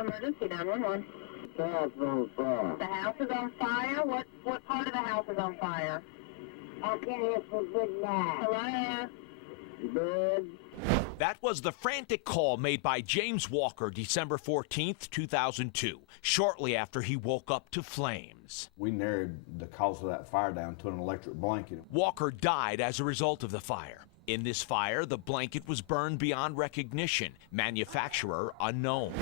Emergency 911. House on fire. The house is on fire? What part of the house is on fire? I can't hear for good night. Hello? Bed. That was the frantic call made by James Walker December 14th, 2002, shortly after he woke up to flames. We narrowed the cause of that fire down to an electric blanket. Walker died as a result of the fire. In this fire, the blanket was burned beyond recognition, manufacturer unknown.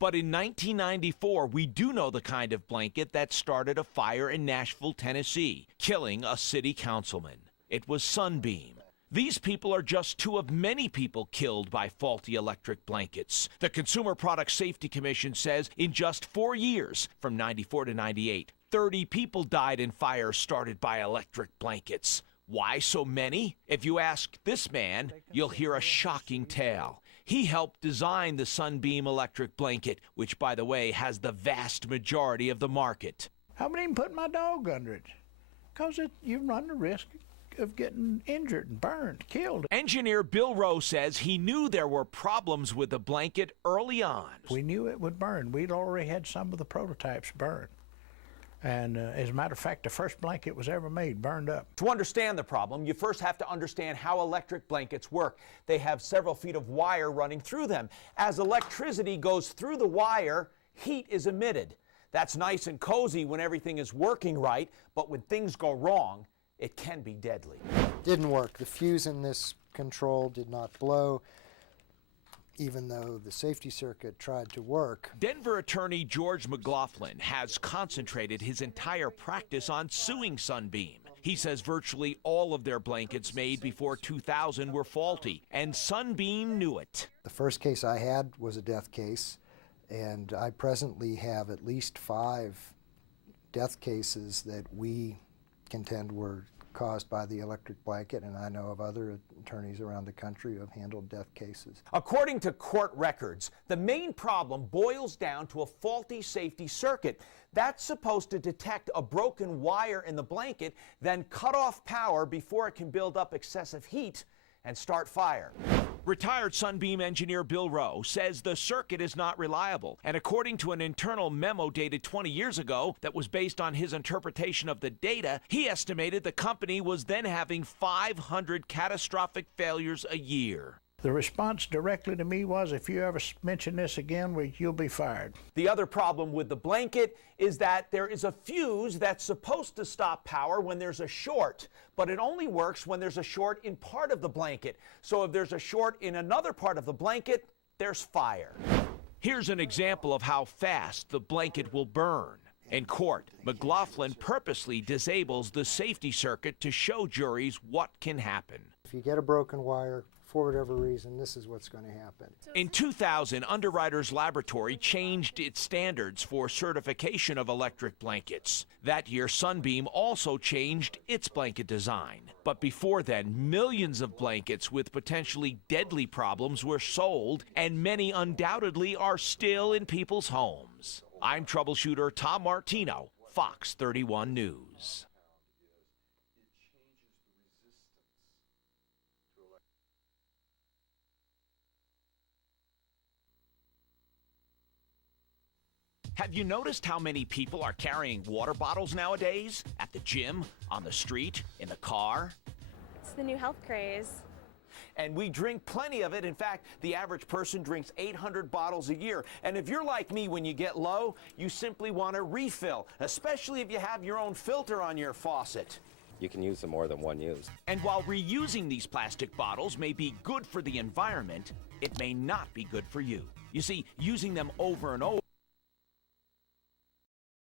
But in 1994, we do know the kind of blanket that started a fire in Nashville, Tennessee, killing a city councilman. It was Sunbeam. These people are just two of many people killed by faulty electric blankets. The Consumer Product Safety Commission says in just 4 years, from 94 to 98, 30 people died in fires started by electric blankets. Why so many? If you ask this man, you'll hear a shocking tale. He helped design the Sunbeam electric blanket, which, by the way, has the vast majority of the market. I wouldn't even put my dog under it, because you run the risk of getting injured and burned, killed. Engineer Bill Rowe says he knew there were problems with the blanket early on. We knew it would burn. We'd already had some of the prototypes burned. And as a matter of fact, the first blanket was ever made burned up. To understand the problem, you first have to understand how electric blankets work. They have several feet of wire running through them. As electricity goes through the wire, heat is emitted. That's nice and cozy when everything is working right, but when things go wrong, it can be deadly. Didn't work. The fuse in this control did not blow, even though the safety circuit tried to work. Denver attorney George McLaughlin has concentrated his entire practice on suing Sunbeam. He says virtually all of their blankets made before 2000 were faulty, and Sunbeam knew it. The first case I had was a death case, and I presently have at least 5 death cases that we contend were caused by the electric blanket, and I know of other attorneys around the country who have handled death cases. According to court records, the main problem boils down to a faulty safety circuit. That's supposed to detect a broken wire in the blanket, then cut off power before it can build up excessive heat and start fire. Retired Sunbeam engineer Bill Rowe says the circuit is not reliable, and according to an internal memo dated 20 years ago that was based on his interpretation of the data, he estimated the company was then having 500 catastrophic failures a year. The response directly to me was, if you ever mention this again, you'll be fired. The other problem with the blanket is that there is a fuse that's supposed to stop power when there's a short, but it only works when there's a short in part of the blanket. So if there's a short in another part of the blanket, there's fire. Here's an example of how fast the blanket will burn. In court, McLaughlin purposely disables the safety circuit to show juries what can happen. If you get a broken wire, for whatever reason, this is what's going to happen. In 2000, Underwriters Laboratory changed its standards for certification of electric blankets. That year, Sunbeam also changed its blanket design. But before then, millions of blankets with potentially deadly problems were sold, and many undoubtedly are still in people's homes. I'm troubleshooter Tom Martino, Fox 31 News. Have you noticed how many people are carrying water bottles nowadays? At the gym, on the street, in the car? It's the new health craze. And we drink plenty of it. In fact, the average person drinks 800 bottles a year. And if you're like me, when you get low, you simply want to refill, especially if you have your own filter on your faucet. You can use them more than one use. And while reusing these plastic bottles may be good for the environment, it may not be good for you. You see, using them over and over